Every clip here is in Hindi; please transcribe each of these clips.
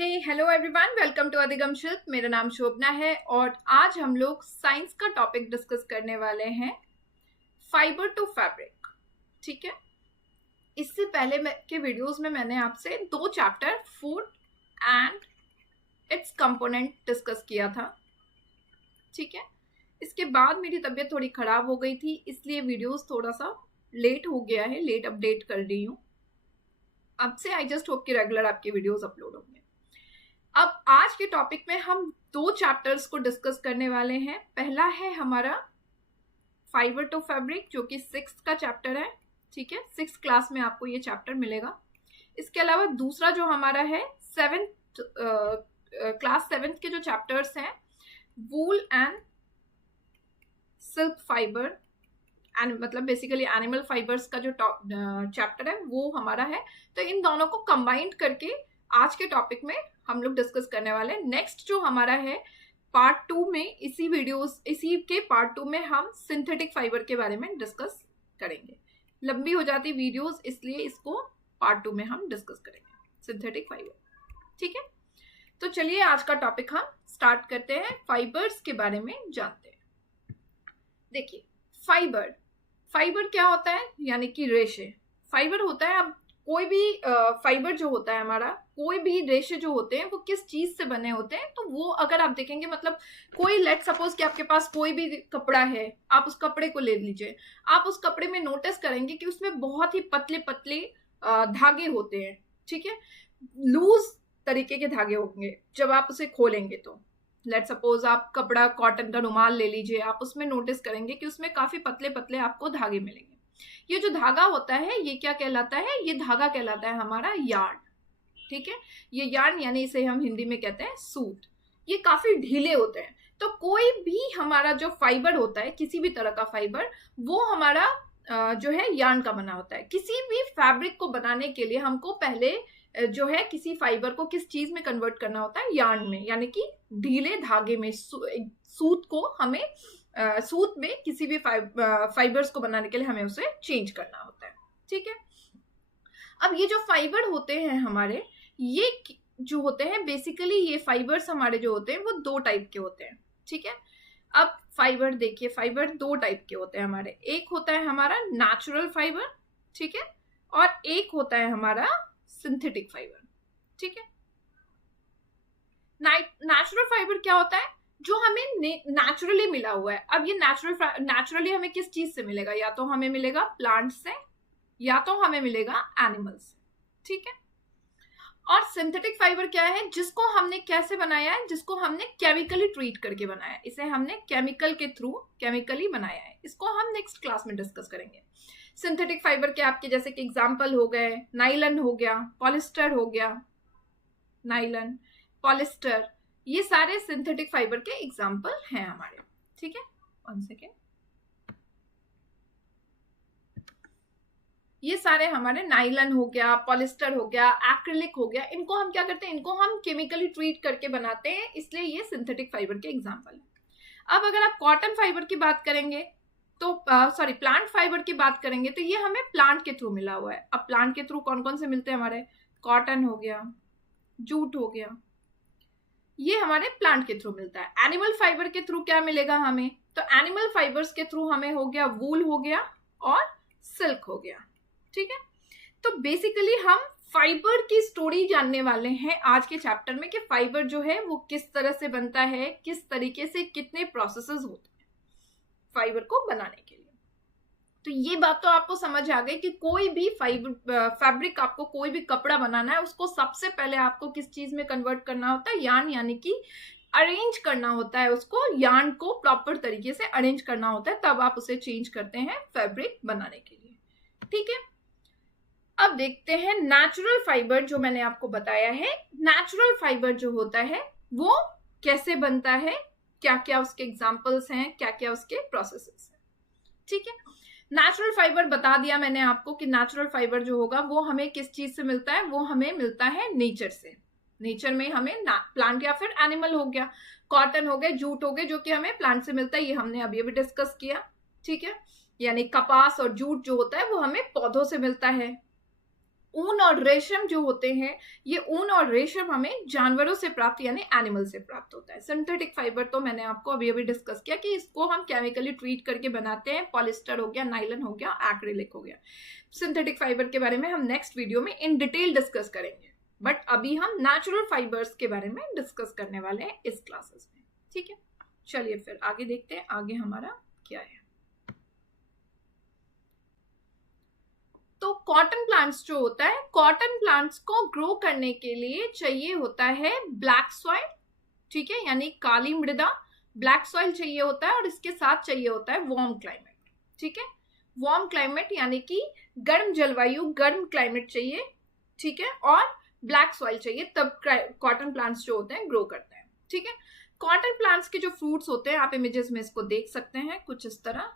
हेलो एवरीवन, वेलकम टू अधिगम शिल्प। मेरा नाम शोभना है और आज हम लोग साइंस का टॉपिक डिस्कस करने वाले हैं, फाइबर टू फैब्रिक। ठीक है, इससे पहले के वीडियोस में मैंने आपसे दो chapter food and it's component discuss किया था। ठीक है, इसके बाद मेरी तबीयत थोड़ी खराब हो गई थी, इसलिए वीडियोस थोड़ा सा लेट हो गया है, लेट अपडेट कर रही हूँ। अब से आई जस्ट होप कि रेगुलर आपके वीडियोस अपलोड होंगे। अब आज के टॉपिक में हम दो चैप्टर्स को डिस्कस करने वाले हैं। पहला है हमारा फाइबर टू फैब्रिक, जो कि 6th का चैप्टर है। ठीक है, 6th क्लास में आपको ये चैप्टर मिलेगा। इसके अलावा दूसरा जो हमारा है 7th क्लास 7th के जो चैप्टर्स हैं, वूल एंड सिल्क फाइबर मतलब बेसिकली एनिमल फाइबर्स का जो चैप्टर है वो हमारा है। तो इन दोनों को कंबाइंड करके आज के टॉपिक में हम लोग डिस्कस करने वाले हैं। नेक्स्ट जो हमारा है पार्ट 2 में, इसी के पार्ट 2 में हम सिंथेटिक फाइबर के बारे में डिस्कस करेंगे। लंबी हो जाती वीडियोस, इसलिए इसको पार्ट 2 में हम डिस्कस करेंगे, सिंथेटिक फाइबर। ठीक है, तो चलिए आज का टॉपिक हम स्टार्ट करते हैं, फाइबर्स के बारे में जानते हैं। देखिए, फाइबर क्या होता है, यानी कि रेशे। फाइबर होता है, अब कोई भी फाइबर जो होता है हमारा, कोई भी रेशे जो होते हैं वो किस चीज से बने होते हैं, तो वो अगर आप देखेंगे, मतलब कोई लेट सपोज कि आपके पास कोई भी कपड़ा है, आप उस कपड़े को ले लीजिए। आप उस कपड़े में नोटिस करेंगे कि उसमें बहुत ही पतले पतले धागे होते हैं। ठीक है, लूज तरीके के धागे होंगे। जब आप उसे खोलेंगे तो लेट सपोज आप कपड़ा कॉटन का रुमाल ले लीजिए, आप उसमें नोटिस करेंगे कि उसमें काफी पतले पतले आपको धागे मिलेंगे। ये जो धागा होता है ये क्या कहलाता है, ये धागा कहलाता है हमारा यार्न। ठीक है, ये यार्न यानी इसे हम हिंदी में कहते हैं सूत। ये काफी ढीले होते हैं। तो कोई भी हमारा जो फाइबर होता है, किसी भी तरह का फाइबर, वो हमारा जो है यार्न का बना होता है। किसी भी फैब्रिक को बनाने के लिए हमको पहले जो है किसी फाइबर को किस चीज में कन्वर्ट करना होता है, यार्न में, यानी कि ढीले धागे में। सूत को हमें सूत में किसी भी फाइबर्स को बनाने के लिए हमें उसे चेंज करना होता है। ठीक है, अब ये जो फाइबर होते हैं हमारे, ये जो होते हैं बेसिकली, ये फाइबर्स हमारे जो होते हैं वो दो टाइप के होते हैं। ठीक है, अब फाइबर देखिए, फाइबर दो टाइप के होते हैं हमारे। एक होता है हमारा नेचुरल फाइबर, ठीक है, और एक होता है हमारा सिंथेटिक फाइबर। ठीक है, नेचुरल फाइबर क्या होता है, जो हमें नेचुरली मिला हुआ है। अब ये नेचुरली हमें किस चीज से मिलेगा, या तो हमें मिलेगा प्लांट से, या तो हमें मिलेगा एनिमल से। ठीक है, और सिंथेटिक फाइबर क्या है, जिसको हमने कैसे बनाया है, जिसको हमने केमिकली ट्रीट करके बनाया है। इसे हमने केमिकल के थ्रू केमिकली बनाया है। इसको हम नेक्स्ट क्लास में डिस्कस करेंगे। सिंथेटिक फाइबर के आपके जैसे कि एग्जाम्पल हो गए, नाइलन हो गया, पॉलिस्टर हो गया, नाइलन, पॉलिस्टर, ये सारे सिंथेटिक फाइबर के एग्जाम्पल हैं हमारे। ठीक है, 1 सेकेंड, ये सारे हमारे नाइलन हो गया, पॉलिस्टर हो गया, एक्रिलिक हो गया, इनको हम क्या करते हैं, इनको हम केमिकली ट्रीट करके बनाते हैं, इसलिए ये सिंथेटिक फाइबर के एग्जाम्पल है। अब अगर आप कॉटन फाइबर की बात करेंगे तो प्लांट फाइबर की बात करेंगे तो ये हमें प्लांट के थ्रू मिला हुआ है। अब प्लांट के थ्रू कौन कौन से मिलते हैं हमारे, कॉटन हो गया, जूट हो गया, ये हमारे प्लांट के थ्रू मिलता है। एनिमल फाइबर के थ्रू क्या मिलेगा हमें, तो एनिमल फाइबर्स के थ्रू हमें हो गया वूल हो गया और सिल्क हो गया। ठीक है, तो बेसिकली हम फाइबर की स्टोरी जानने वाले हैं आज के चैप्टर में, कि फाइबर जो है वो किस तरह से बनता है, किस तरीके से, कितने प्रोसेसेस होते हैं फाइबर को बनाने के लिए। तो ये बात तो आपको समझ आ गई कि कोई भी फैब्रिक, आपको कोई भी कपड़ा बनाना है, उसको सबसे पहले आपको किस चीज में कन्वर्ट करना होता है, यार्न, यानी कि अरेंज करना होता है उसको, यार्न को प्रॉपर तरीके से अरेंज करना होता है, तब आप उसे चेंज करते हैं फैब्रिक बनाने के लिए। ठीक है, अब देखते हैं नेचुरल फाइबर, जो मैंने आपको बताया है। नेचुरल फाइबर जो होता है वो कैसे बनता है, क्या क्या उसके एग्जाम्पल्स हैं, क्या क्या उसके प्रोसेसेस हैं। ठीक है, नेचुरल फाइबर बता दिया मैंने आपको कि नेचुरल फाइबर जो होगा वो हमें किस चीज से मिलता है, वो हमें मिलता है नेचर से। नेचर में हमें प्लांट या फिर एनिमल हो गया, कॉटन हो गए, जूट हो गए, जो कि हमें प्लांट से मिलता है, ये हमने अभी अभी डिस्कस किया। ठीक है, यानी कपास और जूट जो होता है वो हमें पौधों से मिलता है। ऊन और रेशम जो होते हैं, ये ऊन और रेशम हमें जानवरों से प्राप्त यानी एनिमल से प्राप्त होता है। सिंथेटिक फाइबर तो मैंने आपको अभी अभी डिस्कस किया कि इसको हम केमिकली ट्रीट करके बनाते हैं। पॉलिस्टर हो गया, नाइलन हो गया, एक्रिलिक हो गया। सिंथेटिक फाइबर के बारे में हम नेक्स्ट वीडियो में इन डिटेल डिस्कस करेंगे, बट अभी हम नेचुरल फाइबर्स के बारे में डिस्कस करने वाले हैं इस क्लासेस में। ठीक है, चलिए फिर आगे देखते हैं आगे हमारा क्या है। तो कॉटन प्लांट्स जो होता है, कॉटन प्लांट्स को ग्रो करने के लिए चाहिए होता है ब्लैक सॉइल, ठीक है, यानी काली मृदा। ब्लैक सॉइल चाहिए होता है और इसके साथ चाहिए होता है वार्म क्लाइमेट। ठीक है, वार्म क्लाइमेट यानी कि गर्म जलवायु, गर्म क्लाइमेट चाहिए। ठीक है, और ब्लैक सॉइल चाहिए, तब कॉटन प्लांट्स जो होते हैं ग्रो करते हैं। ठीक है, कॉटन प्लांट्स के जो फ्रूट्स होते हैं, आप इमेजेस में इसको देख सकते हैं कुछ इस तरह।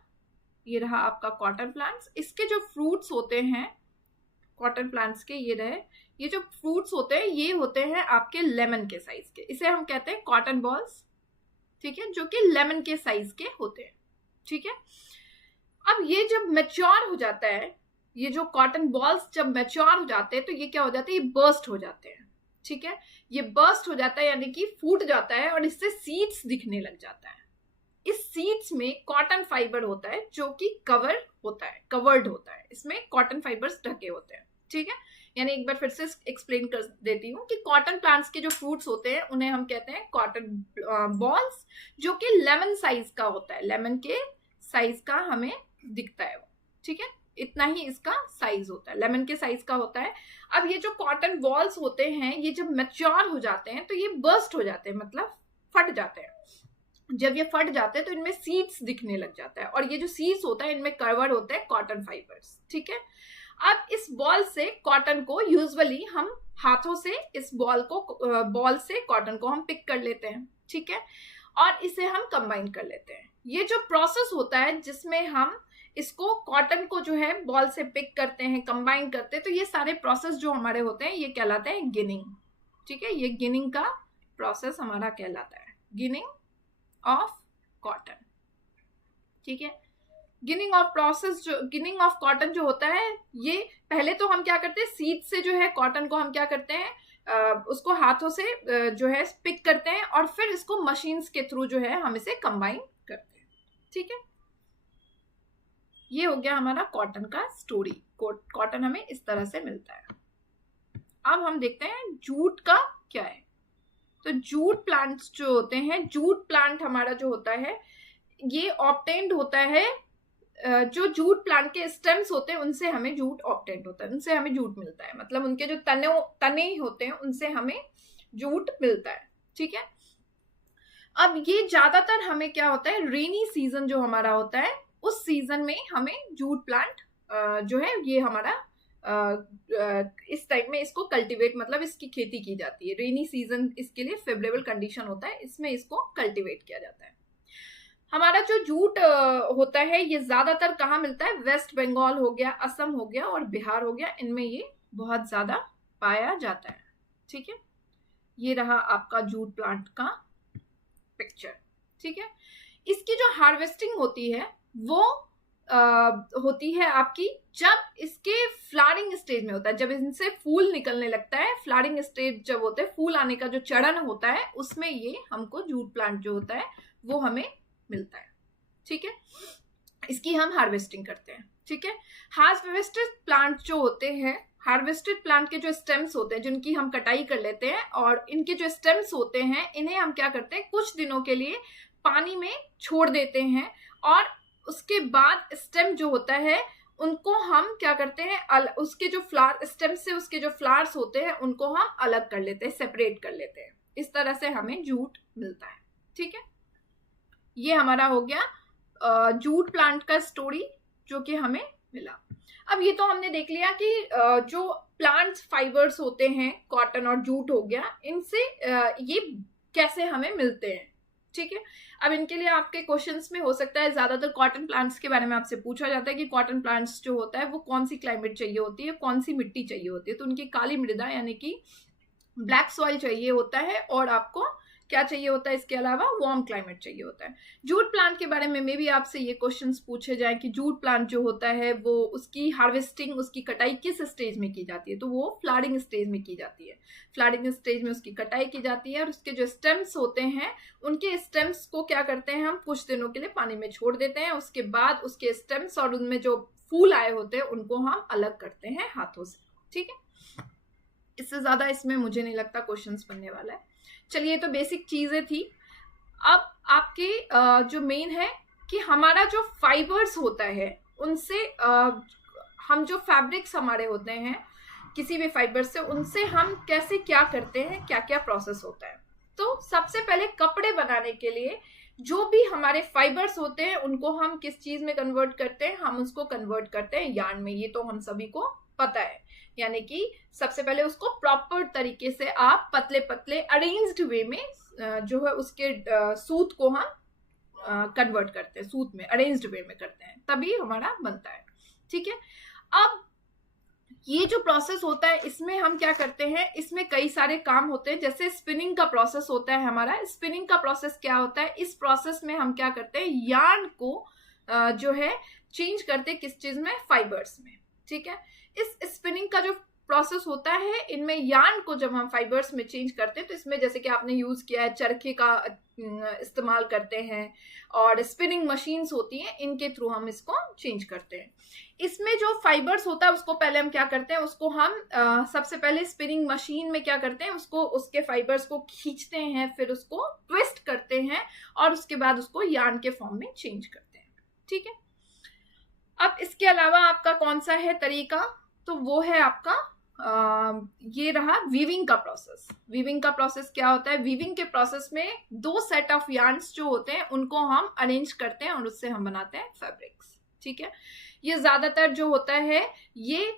ये रहा आपका कॉटन प्लांट्स। इसके जो फ्रूट्स होते हैं कॉटन प्लांट्स के, ये रहे, ये जो फ्रूट्स होते हैं ये होते हैं आपके लेमन के साइज के। इसे हम कहते हैं कॉटन बॉल्स। ठीक है, जो कि लेमन के साइज के होते हैं। ठीक है, अब ये जब मैच्योर हो जाता है, ये जो कॉटन बॉल्स जब मैच्योर हो जाते हैं तो ये क्या हो जाता है, ये बर्स्ट हो जाते हैं। ठीक है, ये बर्स्ट हो जाता है यानी कि फूट जाता है और इससे सीड्स दिखने लग जाता है। इस सीड्स में कॉटन फाइबर होता है जो कि कवर्ड होता है, इसमें कॉटन फाइबर्स ढके होते हैं। ठीक है, यानी एक बार फिर से एक्सप्लेन कर देती हूँ कि कॉटन प्लांट्स के जो फ्रूट्स होते हैं उन्हें हम कहते हैं कॉटन बॉल्स, जो कि लेमन साइज का होता है, लेमन के साइज का हमें दिखता है वो। ठीक है, इतना ही इसका साइज होता है, लेमन के साइज का होता है। अब ये जो कॉटन बॉल्स होते हैं, ये जब मैच्योर हो जाते हैं तो ये बर्स्ट हो जाते हैं, मतलब फट जाते हैं। जब ये फट जाते हैं तो इनमें सीड्स दिखने लग जाता है, और ये जो सीड्स होता है इनमें कवर होते हैं कॉटन फाइबर्स। ठीक है, अब इस बॉल से कॉटन को यूजुअली हम हाथों से, इस बॉल से कॉटन को हम पिक कर लेते हैं। ठीक है, और इसे हम कंबाइन कर लेते हैं। ये जो प्रोसेस होता है जिसमें हम इसको कॉटन को जो है बॉल से पिक करते हैं, कंबाइन करते हैं, तो ये सारे प्रोसेस जो हमारे होते हैं ये कहलाते हैं गिनिंग। ठीक है, ये गिनिंग का प्रोसेस हमारा कहलाता है, गिनिंग ऑफ कॉटन। ठीक है, गिनिंग ऑफ कॉटन जो होता है, ये पहले तो हम क्या करते हैं, सीड से जो है कॉटन को हम क्या करते हैं, उसको हाथों से जो है पिक करते हैं और फिर इसको मशीन्स के थ्रू जो है हम इसे कंबाइन करते हैं। ठीक है, ये हो गया हमारा कॉटन का स्टोरी। कॉटन हमें इस तरह से मिलता है। अब हम देखते हैं जूट का क्या है। तो जूट प्लांट्स जो होते हैं, जूट प्लांट हमारा जो होता है ये ऑब्टेन्ड होता है, जो जूट प्लांट के स्टेम्स होते हैं उनसे हमें जूट ऑब्टेन्ड होता है, उनसे हमें जूट मिलता है, मतलब उनके जो तने होते हैं उनसे हमें जूट मिलता है। ठीक है, अब ये ज्यादातर हमें क्या होता है, रेनी सीजन जो हमारा होता है उस सीजन में हमें जूट प्लांट जो है ये हमारा इस टाइप में इसको कल्टीवेट, मतलब इसकी खेती की जाती है। रेनी सीजन इसके लिए फेवरेबल कंडीशन होता है, इसमें इसको कल्टीवेट किया जाता है। हमारा जो जूट होता है ये ज्यादातर कहाँ मिलता है, वेस्ट बंगाल हो गया, असम हो गया और बिहार हो गया, इनमें ये बहुत ज्यादा पाया जाता है। ठीक है, ये रहा आपका जूट प्लांट का पिक्चर। ठीक है, इसकी जो हार्वेस्टिंग होती है वो होती है आपकी जब इसके फ्लावरिंग स्टेज में होता है, जब इनसे फूल निकलने लगता है, फ्लावरिंग स्टेज जब होता है, फूल आने का जो चरण होता है उसमें ये हमको जूट प्लांट जो होता है वो हमें मिलता है। ठीक है, इसकी हम हार्वेस्टिंग करते हैं। ठीक है, हार्वेस्टेड प्लांट जो होते हैं, हार्वेस्टेड प्लांट के जो स्टेम्स होते हैं जिनकी हम कटाई कर लेते हैं, और इनके जो स्टेम्स होते हैं इन्हें हम क्या करते हैं, कुछ दिनों के लिए पानी में छोड़ देते हैं, और उसके बाद स्टेम जो होता है उनको हम क्या करते हैं, उसके जो फ्लावर स्टेम से उसके जो फ्लावर्स होते हैं उनको हम अलग कर लेते हैं, सेपरेट कर लेते हैं। इस तरह से हमें जूट मिलता है। ठीक है, ये हमारा हो गया जूट प्लांट का स्टोरी जो कि हमें मिला। अब ये तो हमने देख लिया कि जो प्लांट फाइबर्स होते हैं, कॉटन और जूट हो गया, इनसे ये कैसे हमें मिलते हैं। ठीक है, अब इनके लिए आपके क्वेश्चंस में हो सकता है ज्यादातर कॉटन प्लांट्स के बारे में आपसे पूछा जाता है कि कॉटन प्लांट्स जो होता है वो कौन सी क्लाइमेट चाहिए होती है, कौन सी मिट्टी चाहिए होती है। तो उनकी काली मृदा यानी कि ब्लैक सॉइल चाहिए होता है, और आपको क्या चाहिए होता है, इसके अलावा वार्म क्लाइमेट चाहिए होता है। जूट प्लांट के बारे में भी आपसे ये क्वेश्चंस पूछे जाए कि जूट प्लांट जो होता है वो उसकी हार्वेस्टिंग, उसकी कटाई किस स्टेज में की जाती है, तो वो फ्लावरिंग स्टेज में की जाती है। फ्लावरिंग स्टेज में उसकी कटाई की जाती है और उसके जो स्टेम्स होते हैं उनके स्टेम्स को क्या करते हैं, हम कुछ दिनों के लिए पानी में छोड़ देते हैं। उसके बाद उसके स्टेम्स और उनमें जो फूल आए होते हैं उनको हम अलग करते हैं हाथों से। ठीक है, इससे ज्यादा इसमें मुझे नहीं लगता क्वेश्चंस बनने वाला है। चलिए, तो बेसिक चीजें थी। अब आपके जो मेन है कि हमारा जो फाइबर्स होता है उनसे हम जो फैब्रिक्स हमारे होते हैं किसी भी फाइबर से, उनसे हम कैसे क्या करते हैं, क्या क्या प्रोसेस होता है। तो सबसे पहले कपड़े बनाने के लिए जो भी हमारे फाइबर्स होते हैं उनको हम किस चीज में कन्वर्ट करते हैं, हम उसको कन्वर्ट करते हैं यार्न में। ये तो हम सभी को पता है। यानी कि सबसे पहले उसको प्रॉपर तरीके से आप पतले पतले अरेंज्ड वे में जो है उसके सूत को हम कन्वर्ट करते हैं, सूत में अरेंज्ड वे में करते हैं, तभी हमारा बनता है। ठीक है, अब ये जो प्रोसेस होता है इसमें हम क्या करते हैं, इसमें कई सारे काम होते हैं। जैसे स्पिनिंग का प्रोसेस होता है हमारा। स्पिनिंग का प्रोसेस क्या होता है, इस प्रोसेस में हम क्या करते हैं, यार्न को जो है चेंज करते हैं किस चीज में, फाइबर्स में। ठीक है, इस स्पिनिंग का जो प्रोसेस होता है, इनमें यार्न को जब हम फाइबर्स में चेंज करते हैं तो इसमें जैसे कि आपने यूज किया है चरखे का इस्तेमाल करते हैं और स्पिनिंग मशीन्स होती हैं, इनके थ्रू हम इसको चेंज करते हैं। इसमें जो फाइबर्स होता है उसको पहले हम क्या करते हैं, उसको हम सबसे पहले स्पिनिंग मशीन में क्या करते हैं, उसको उसके फाइबर्स को खींचते हैं, फिर उसको ट्विस्ट करते हैं और उसके बाद उसको यार्न के फॉर्म में चेंज करते हैं। ठीक है, अब इसके अलावा आपका कौन सा है तरीका, तो वो है आपका ये रहा वीविंग का प्रोसेस। वीविंग का प्रोसेस क्या होता है, वीविंग के प्रोसेस में दो सेट ऑफ यार्न्स जो होते हैं उनको हम अरेंज करते हैं और उससे हम बनाते हैं फैब्रिक्स। ठीक है, ये ज्यादातर जो होता है ये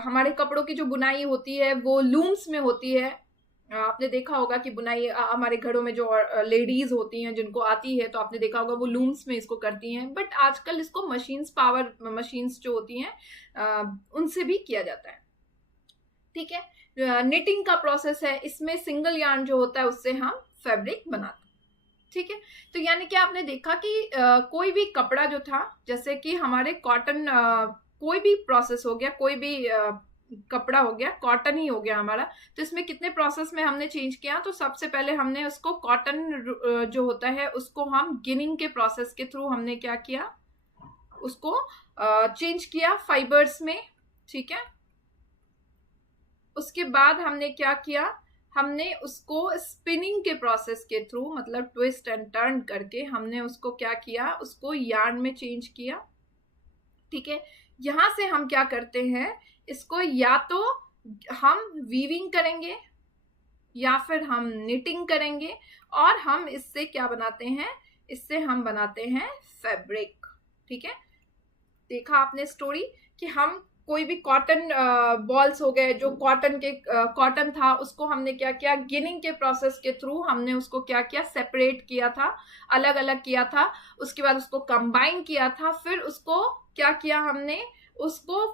हमारे कपड़ों की जो बुनाई होती है वो लूम्स में होती है। आपने देखा होगा कि बुनाई हमारे घरों में जो लेडीज होती हैं जिनको आती है, तो आपने देखा होगा वो लूम्स में इसको करती हैं। बट आजकल इसको मशीन्स, पावर मशीन्स जो होती हैं उनसे भी किया जाता है। ठीक है, निटिंग का प्रोसेस है, इसमें सिंगल यार्न जो होता है उससे हम फैब्रिक बनाते हैं। ठीक है, तो यानी कि आपने देखा कि कोई भी कपड़ा जो था, जैसे कि हमारे कॉटन, कोई भी प्रोसेस हो गया, कोई भी कपड़ा हो गया, कॉटन ही हो गया हमारा, तो इसमें कितने प्रोसेस में हमने चेंज किया। तो सबसे पहले हमने उसको कॉटन जो होता है उसको हम गिनिंग के प्रोसेस के थ्रू हमने क्या किया, उसको चेंज किया फाइबर्स में। ठीक है, उसके बाद हमने क्या किया, हमने उसको स्पिनिंग के प्रोसेस के थ्रू, मतलब ट्विस्ट एंड टर्न करके हमने उसको क्या किया, उसको यार्न में चेंज किया। ठीक है, यहां से हम क्या करते हैं, इसको या तो हम वीविंग करेंगे या फिर हम निटिंग करेंगे और हम इससे क्या बनाते हैं, इससे हम बनाते हैं फैब्रिक। ठीक है, देखा आपने स्टोरी कि हम कोई भी कॉटन बॉल्स हो गए, जो कॉटन था उसको हमने क्या किया, गिनिंग के प्रोसेस के थ्रू हमने उसको क्या किया, सेपरेट किया था, अलग अलग किया था। उसके बाद उसको कंबाइन किया था, फिर उसको क्या किया हमने, उसको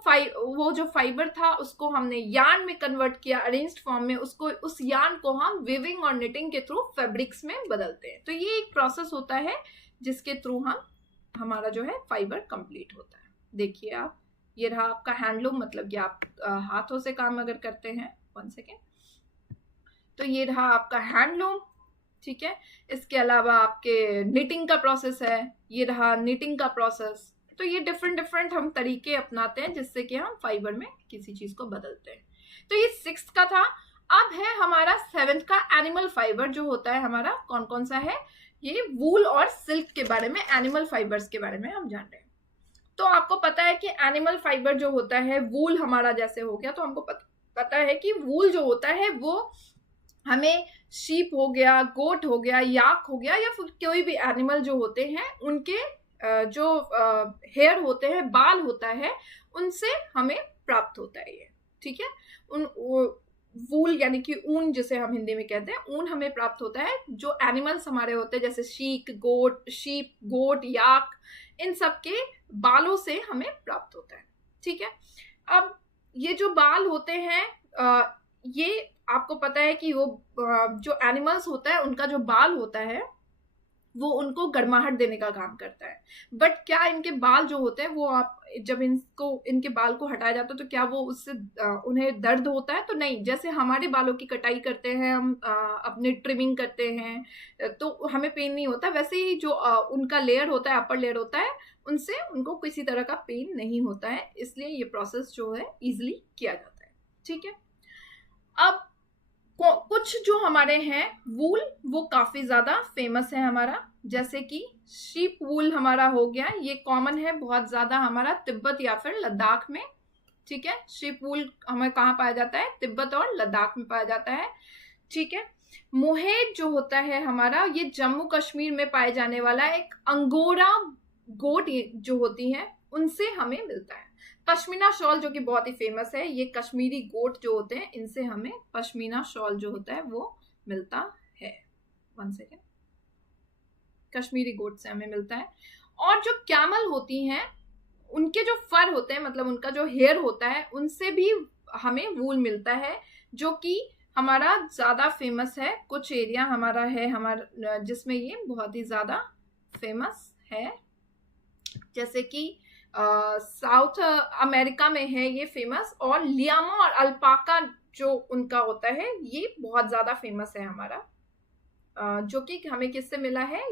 वो जो फाइबर था उसको हमने यार्न में कन्वर्ट किया अरेंज्ड फॉर्म में, उसको उस यार्न को हम वीविंग और निटिंग के थ्रू फैब्रिक्स में बदलते हैं। तो ये एक प्रोसेस होता है जिसके थ्रू हमारा जो है फाइबर कंप्लीट होता है। देखिए आप, ये रहा आपका हैंडलूम, मतलब कि आप हाथों से काम अगर करते हैं, 1 सेकेंड, तो ये रहा आपका हैंडलूम। ठीक है, इसके अलावा आपके निटिंग का प्रोसेस है, ये रहा निटिंग का प्रोसेस। तो ये डिफरेंट हम तरीके अपनाते हैं जिससे कि हम फाइबर में किसी चीज को बदलते हैं। तो ये 6th का था। अब है हमारा 7th का एनिमल फाइबर जो होता है हमारा, कौन कौन सा है, ये वूल और सिल्क के बारे में, एनिमल फाइबर्स के बारे में हम जान रहे हैं। तो आपको पता है कि एनिमल फाइबर जो होता है, वूल हमारा जैसे हो गया, तो हमको पता है कि वूल जो होता है वो हमें शीप हो गया, गोट हो गया, याक हो गया, या फिर कोई भी एनिमल जो होते हैं उनके जो हेयर होते हैं, बाल होता है, उनसे हमें प्राप्त होता है ये। ठीक है, वूल यानी कि ऊन जिसे हम हिंदी में कहते हैं, ऊन हमें प्राप्त होता है जो एनिमल्स हमारे होते हैं, जैसे शीप, गोट, याक, इन सब के बालों से हमें प्राप्त होता है। ठीक है, अब ये जो बाल होते हैं ये आपको पता है कि वो जो एनिमल्स होता है उनका जो बाल होता है वो उनको गर्माहट देने का काम करता है। बट क्या इनके बाल जो होते हैं वो आप जब इनके बाल को हटाया जाता है तो क्या वो उससे उन्हें दर्द होता है? तो नहीं। जैसे हमारे बालों की कटाई करते हैं हम, अपने ट्रिमिंग करते हैं तो हमें पेन नहीं होता, वैसे ही जो उनका लेयर होता है, अपर लेयर होता है, उनसे उनको किसी तरह का पेन नहीं होता है, इसलिए ये प्रोसेस जो है इजिली किया जाता है। ठीक है। अब कुछ जो हमारे हैं वूल, वो काफी ज्यादा फेमस है हमारा, जैसे कि शीप वूल हमारा हो गया, ये कॉमन है बहुत ज्यादा हमारा तिब्बत या फिर लद्दाख में। ठीक है। शीप वूल हमें कहाँ पाया जाता है? तिब्बत और लद्दाख में पाया जाता है। ठीक है। मोहेर जो होता है हमारा, ये जम्मू कश्मीर में पाए जाने वाला एक अंगोरा गोट जो होती है उनसे हमें मिलता है। पश्मीना शॉल जो कि बहुत ही फेमस है, ये कश्मीरी गोट जो होते हैं इनसे हमें पश्मीना शॉल जो होता है वो मिलता है। 1 सेकेंड। कश्मीरी गोट से हमें मिलता है। और जो कैमल होती हैं उनके जो फर होते हैं, मतलब उनका जो हेयर होता है, उनसे भी हमें वूल मिलता है, जो कि हमारा ज्यादा फेमस है। कुछ एरिया हमारा है हमारा जिसमें ये बहुत ही ज्यादा फेमस है, जैसे कि साउथ अमेरिका में है ये फेमस, और लियामा और अल्पाका जो उनका होता है ये बहुत ज्यादा फेमस है हमारा, जो कि हमें किससे मिला है?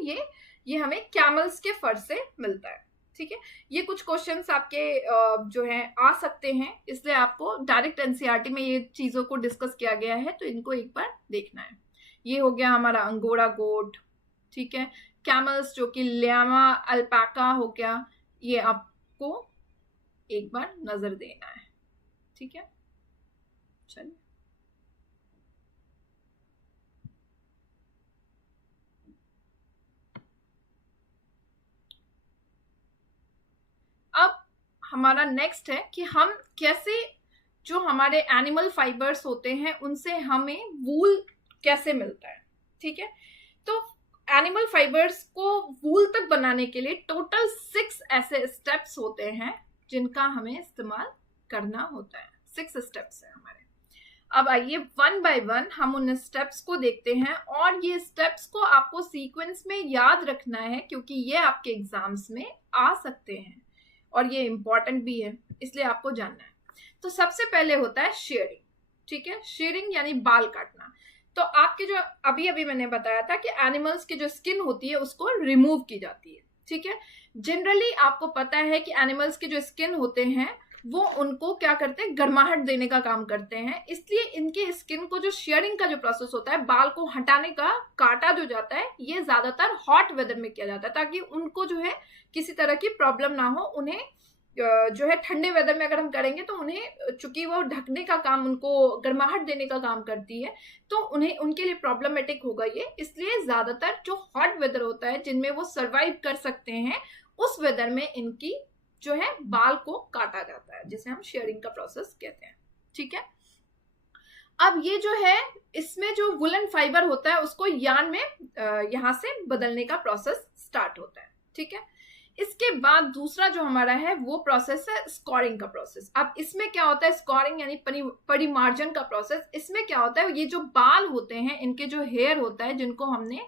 ये हमें कैमल्स के फर से मिलता है। ठीक है। ये कुछ क्वेश्चंस आपके जो है आ सकते हैं, इसलिए आपको डायरेक्ट एनसीईआरटी में ये चीजों को डिस्कस किया गया है, तो इनको एक बार देखना है। ये हो गया हमारा अंगोरा गोट। ठीक है। कैमल्स जो कि लियामा अल्पाका हो गया, ये आपको एक बार नजर देना है। ठीक है। चलिए अब हमारा नेक्स्ट है कि हम कैसे जो हमारे एनिमल फाइबर्स होते हैं उनसे हमें वूल कैसे मिलता है। ठीक है। तो एनिमल फाइबर्स को वूल तक बनाने के लिए टोटल 6 ऐसे स्टेप्स होते हैं जिनका हमें इस्तेमाल करना होता है। 6 स्टेप्स हैं हमारे। अब आइए 1 बाय 1 हम उन स्टेप्स को देखते हैं, और ये स्टेप्स को आपको सीक्वेंस में याद रखना है क्योंकि ये आपके एग्जाम्स में आ सकते हैं और ये इंपॉर्टेंट भी है, इसलिए आपको जानना है। तो सबसे पहले होता है शेयरिंग। ठीक है। शेयरिंग यानी बाल काटना। तो आपके जो अभी अभी मैंने बताया था कि एनिमल्स की जो स्किन होती है उसको रिमूव की जाती है। ठीक है। जनरली आपको पता है कि एनिमल्स के जो स्किन होते हैं वो उनको क्या करते हैं? गर्माहट देने का काम करते हैं, इसलिए इनके स्किन को जो शेयरिंग का जो प्रोसेस होता है, बाल को हटाने का, काटा जो जाता है, ये ज्यादातर हॉट वेदर में किया जाता है ताकि उनको जो है किसी तरह की प्रॉब्लम ना हो। उन्हें जो है ठंडे वेदर में अगर हम करेंगे तो उन्हें, चूंकि वो ढकने का काम, उनको गर्माहट देने का काम करती है, तो उन्हें उनके लिए प्रॉब्लमेटिक होगा ये। इसलिए ज्यादातर जो हॉट वेदर होता है जिनमें वो सर्वाइव कर सकते हैं, उस वेदर में इनकी जो है बाल को काटा जाता है, जिसे हम शेयरिंग का प्रोसेस कहते हैं। ठीक है। अब ये जो है इसमें जो वुलन फाइबर होता है उसको यार्न में यहां से बदलने का प्रोसेस स्टार्ट होता है। ठीक है। इसके बाद दूसरा जो हमारा है वो प्रोसेस है स्कोरिंग का प्रोसेस। अब इसमें क्या होता है? स्कोरिंग यानी परिमार्जन का प्रोसेस। इसमें क्या होता है? ये जो बाल होते हैं, इनके जो हेयर होता है जिनको हमने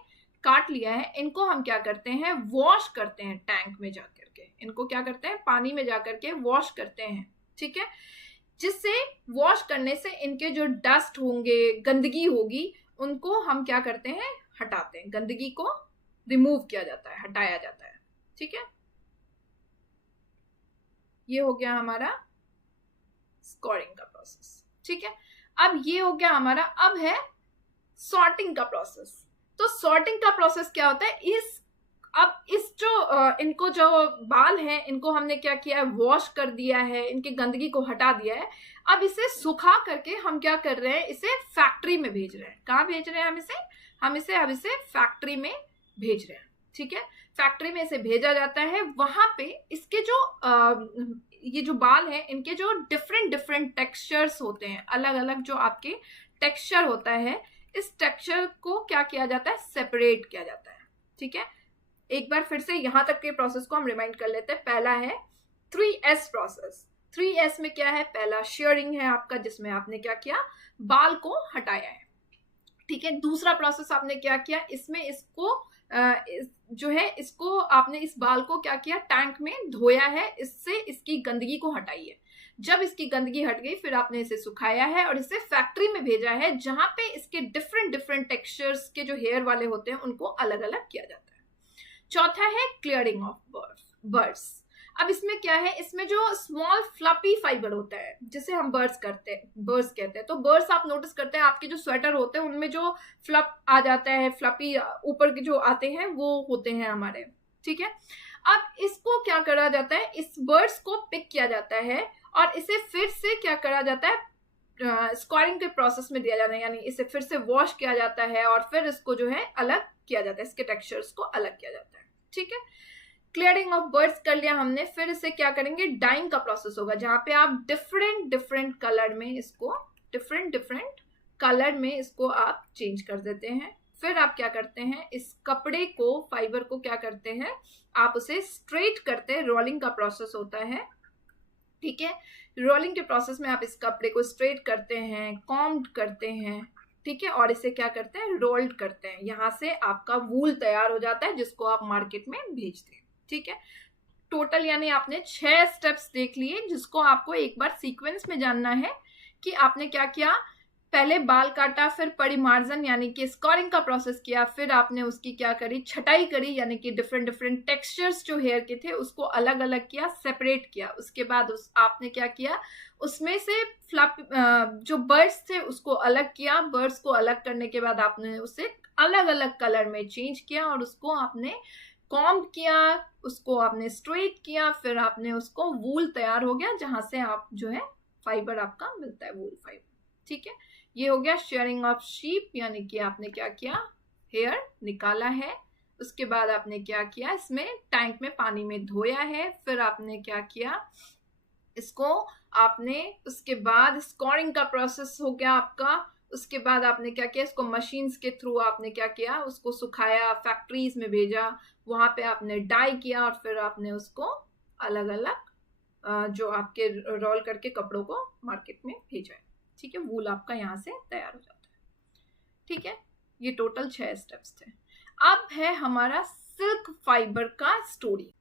काट लिया है, इनको हम क्या करते हैं? वॉश करते हैं टैंक में जाकर के। इनको क्या करते हैं? पानी में जाकर के वॉश करते हैं। ठीक है। जिससे वॉश करने से इनके जो डस्ट होंगे, गंदगी होगी, उनको हम क्या करते हैं? हटाते हैं। गंदगी को रिमूव किया जाता है, हटाया जाता है। ठीक है। ये हो गया हमारा स्कोरिंग का प्रोसेस। ठीक है। अब ये हो गया हमारा, अब है सॉर्टिंग का प्रोसेस। तो सॉर्टिंग का प्रोसेस क्या होता है? अब इस जो इनको जो बाल हैं, इनको हमने क्या किया है? वॉश कर दिया है, इनकी गंदगी को हटा दिया है। अब इसे सुखा करके हम क्या कर रहे हैं? इसे फैक्ट्री में भेज रहे हैं। कहाँ भेज रहे हैं हम इसे फैक्ट्री में भेज रहे हैं। ठीक है। फैक्ट्री में इसे भेजा जाता है। वहां पे इसके जो ये जो बाल हैं, इनके जो डिफरेंट टेक्सचर्स होते हैं, अलग अलग जो आपके टेक्सचर होता है, इस टेक्सचर को क्या किया जाता है? सेपरेट किया जाता है। ठीक है। एक बार फिर से यहां तक के प्रोसेस को हम रिमाइंड कर लेते हैं। पहला है 3S प्रोसेस। 3S में क्या है, पहला शेयरिंग है आपका, जिसमें आपने क्या किया, बाल को हटाया है, ठीक है। दूसरा प्रोसेस आपने क्या किया, इसमें इसको जो है इसको आपने इस बाल को क्या किया, टैंक में धोया है, इससे इसकी गंदगी को हटाई है। जब इसकी गंदगी हट गई फिर आपने इसे सुखाया है और इसे फैक्ट्री में भेजा है, जहां पे इसके डिफरेंट डिफरेंट टेक्सचर्स के जो हेयर वाले होते हैं उनको अलग अलग किया जाता है। चौथा है क्लियरिंग ऑफ बर्ड्स। अब इसमें क्या है, इसमें जो स्मॉल फ्लफी फाइबर होता है जिसे हम बर्ड्स कहते हैं, तो बर्ड्स आप नोटिस करते हैं आपके जो स्वेटर होते हैं उनमें जो फ्लप आ जाता है, फ्लफी ऊपर के जो आते हैं वो होते हैं हमारे, ठीक है। अब इसको क्या करा जाता है, इस बर्ड्स को पिक किया जाता है और इसे फिर से क्या करा जाता है, स्क्वायरिंग के प्रोसेस में दिया जाता है, यानी इसे फिर से वॉश किया जाता है और फिर इसको जो है अलग किया जाता है, इसके टेक्सचर्स को अलग किया जाता है, ठीक है। क्लियरिंग ऑफ बर्ड्स कर लिया हमने, फिर इसे क्या करेंगे, डाइंग का प्रोसेस होगा, जहां पे आप डिफरेंट कलर में इसको आप चेंज कर देते हैं। फिर आप क्या करते हैं, इस कपड़े को, फाइबर को क्या करते हैं, आप उसे स्ट्रेट करते हैं, रोलिंग का प्रोसेस होता है, ठीक है। रोलिंग के प्रोसेस में आप इस कपड़े को स्ट्रेट करते हैं, कॉम्ड करते हैं, ठीक है, और इसे क्या करते हैं, रोल्ड करते हैं। यहां से आपका वूल तैयार हो जाता है जिसको आप मार्केट में भेजते हैं, ठीक है। टोटल यानी आपने 6 स्टेप्स देख लिए, जिसको आपको एक बार सीक्वेंस में जानना है कि आपने क्या किया। पहले बाल काटा, फिर परिमार्जन यानी कि स्कोरिंग का प्रोसेस किया, फिर आपने उसकी क्या करी, छटाई करी, यानी कि डिफरेंट टेक्सचर्स जो हेयर के थे उसको अलग अलग किया, सेपरेट किया। उसके बाद आपने क्या किया, उसमें से जो बर्ड्स थे उसको अलग किया। बर्ड्स को अलग करने के बाद आपने उसे अलग अलग कलर में चेंज किया और उसको आपने कॉम्ब किया, उसको आपने स्ट्रेट किया, फिर आपने उसको वूल तैयार हो गया, जहां से आप जो है फाइबर आपका मिलता है, वूल फाइबर, ठीक है। ये हो गया शेयरिंग ऑफ शीप, यानी कि आपने क्या किया, हेयर निकाला है। उसके बाद आपने क्या किया, इसमें टैंक में पानी में धोया है, फिर आपने क्या किया, इसको आपने उसके बाद स्कोरिंग का प्रोसेस हो गया आपका। उसके बाद आपने क्या किया, इसको मशीन्स के थ्रू आपने क्या किया, उसको सुखाया, फैक्ट्रीज में भेजा, वहां पे आपने डाई किया और फिर आपने उसको अलग अलग जो आपके रोल करके कपड़ों को मार्केट में भेजा है, ठीक है। वूल आपका यहाँ से तैयार हो जाता है, ठीक है। ये टोटल 6 स्टेप्स थे। अब है हमारा सिल्क फाइबर का स्टोरी।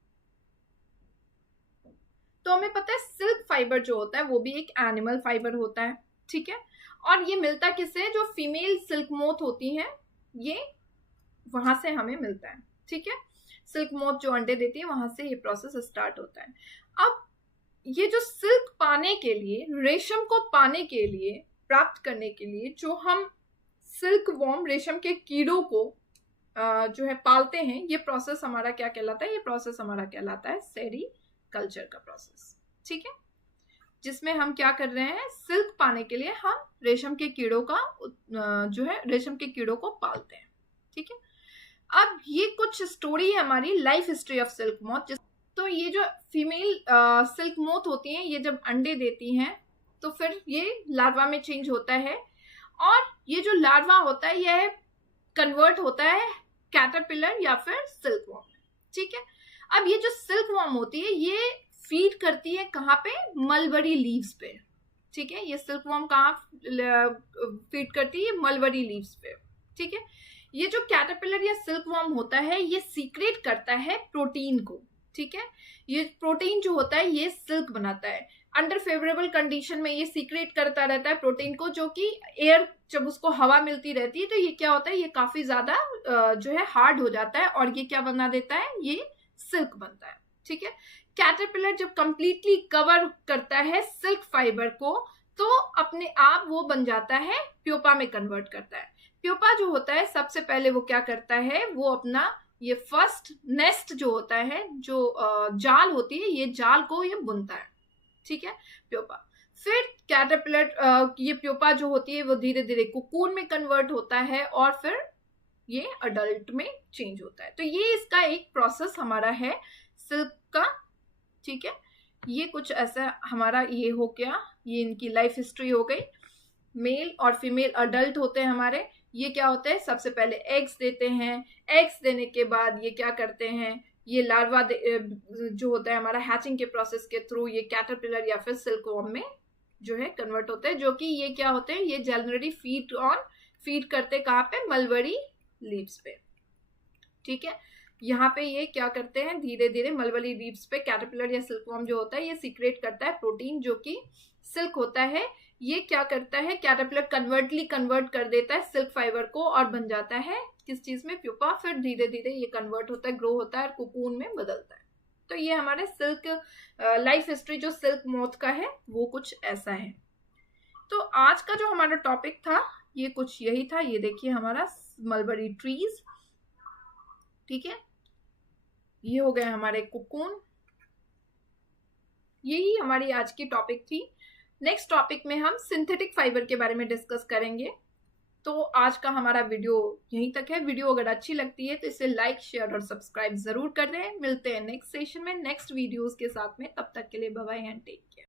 तो हमें पता है सिल्क फाइबर जो होता है वो भी एक एनिमल फाइबर होता है, ठीक है। और ये मिलता किससे, जो फीमेल सिल्क मोथ होती हैं, ये वहां से हमें मिलता है, ठीक है। सिल्क मोथ जो अंडे देती है वहां से ये प्रोसेस स्टार्ट होता है। अब ये जो सिल्क पाने के लिए, रेशम को पाने के लिए, प्राप्त करने के लिए जो हम सिल्क वॉर्म, रेशम के कीड़ों को जो है पालते हैं, ये प्रोसेस हमारा क्या कहलाता है, ये प्रोसेस हमारा कहलाता है सेरीकल्चर का प्रोसेस, ठीक है। जिसमें हम क्या कर रहे हैं, सिल्क पाने के लिए हम रेशम के कीड़ों का जो है रेशम के कीड़ों को पालते हैं, ठीक है। अब ये कुछ स्टोरी है हमारी life history of silk moth. तो ये जो फीमेल सिल्क मोथ होती हैं, ये जब अंडे देती हैं तो फिर ये लार्वा में चेंज होता है, और ये जो लार्वा होता है यह कन्वर्ट होता है कैटरपिलर या फिर सिल्क वॉर्म, ठीक है। अब ये जो सिल्क वॉर्म होती है ये फीड करती है कहाँ पे, मलबरी लीव्स पे, ठीक है। ये सिल्क वॉर्म कहाँ फीड करती है, मलबरी लीव्स पे, ठीक है। ये जो कैटरपिलर या सिल्क वॉर्म होता है ये सीक्रेट करता है प्रोटीन को, ठीक है। ये प्रोटीन जो होता है ये सिल्क बनाता है। अंडर फेवरेबल कंडीशन में ये सीक्रेट करता रहता है प्रोटीन को, जो कि एयर जब उसको हवा मिलती रहती है तो ये क्या होता है, ये काफी ज्यादा जो है हार्ड हो जाता है और ये क्या बना देता है, ये सिल्क बनता है, ठीक है। कैटरपिलर जब कंप्लीटली कवर करता है सिल्क फाइबर को तो अपने आप वो बन जाता है, प्यूपा में कन्वर्ट करता है। प्यूपा जो होता है सबसे पहले वो क्या करता है, वो अपना ये फर्स्ट नेस्ट जो होता है, जो जाल होती है, ये जाल को ये बुनता है, ठीक है, प्यूपा। फिर कैटरपिलर ये प्यूपा जो होती है वो धीरे धीरे कोकून में कन्वर्ट होता है और फिर ये अडल्ट में चेंज होता है। तो ये इसका एक प्रोसेस हमारा है सिल्क का, ठीक है। ये कुछ ऐसा हमारा ये हो गया, ये इनकी लाइफ हिस्ट्री हो गई। मेल और फीमेल अडल्ट होते हैं हमारे। ये क्या होते हैं, सबसे पहले एग्स देते हैं, एग्स देने के बाद ये क्या करते हैं, ये लार्वा जो होता है हमारा हैचिंग के प्रोसेस के थ्रू ये कैटरपिलर या फिर सिल्कवॉर्म में जो है कन्वर्ट होते हैं, जो कि ये क्या होते हैं, ये जनरली फीड करते कहाँ पे, मलबरी लीव्स पे। ठीक है, यहाँ पे ये क्या करते हैं, धीरे धीरे मलबरी लीव्स पे कैटरपिलर या सिल्कवॉर्म जो होता है ये सीक्रेट करता है प्रोटीन जो कि सिल्क होता है। ये क्या करता है, कैटरपिलर कन्वर्ट कर देता है सिल्क फाइबर को और बन जाता है किस चीज में, प्यूपा। फिर धीरे धीरे ये कन्वर्ट होता है, ग्रो होता है और कुकून में बदलता है। तो ये हमारे सिल्क लाइफ हिस्ट्री जो सिल्क मोथ का है वो कुछ ऐसा है। तो आज का जो हमारा टॉपिक था ये कुछ यही था। ये देखिए हमारा मलबरी ट्रीज, ठीक है, ये हो गए हमारे कुकून। यही हमारी आज की टॉपिक थी। नेक्स्ट टॉपिक में हम सिंथेटिक फाइबर के बारे में डिस्कस करेंगे। तो आज का हमारा वीडियो यहीं तक है। वीडियो अगर अच्छी लगती है तो इसे लाइक, शेयर और सब्सक्राइब जरूर कर दें। मिलते हैं नेक्स्ट सेशन में नेक्स्ट वीडियोस के साथ में। तब तक के लिए bye bye and take care.